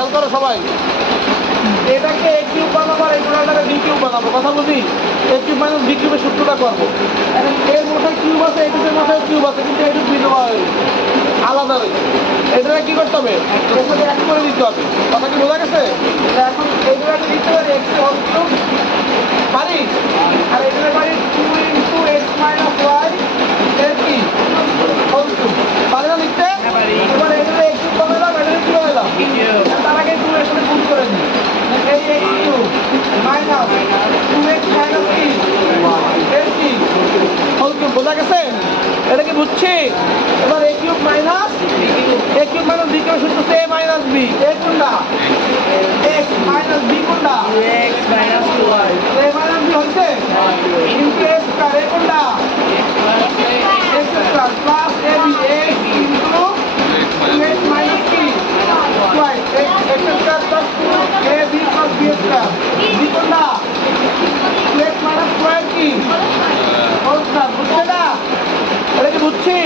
খেয়াল করো সবাই, এটাকে এ কিউব বানাবো আর এই টোটালটাকে বি কিউব বানাবো, কথা বুঝি? এ কিউব মাইনাস বি কিউবের সূত্রটা করবো। এখন এর মাথায় কিউব আছে, এটুকের মাথায় কিউব আছে, কিন্তু এটুক বি দেওয়া হয়েছে, আলাদা রয়েছে। এটাকে কি করতে হবে? এর সাথে এক করে দিতে হবে। কথা কি বোঝা গেছে? এখন এইটাকে দিতে পারি এক্স হোল কিউব পারি, আর এটাকে পারি 2 ইন্টু এক্স মাইনাস ওয়াই এর কি হোল কিউব, পারি না লিখতে? এবার এটাকে এক্স কিউব বানালাম, এটাকে কি বানালাম? তার আগে 2 এর সাথে গুণ করে দিই, এই x cube minus 2x minus কি এর কি হোল কিউব। বোঝা গেছে? এটা কি বুঝছি? এবার A cube minus B cube সূত্র হচ্ছে এ মাইনাস বি, এ কোনটা? এক্স মাইনাস বি কোনটা? X minus Y A minus B হইছে ইনটু এ স্কয়ার, এ কোনটা? X square plus A B, X into X minus কি Y, X square plus 2 A B plus B square, B কোনটা? X minus Y কি whole square. বুঝছে না? এটা কি বুঝছি?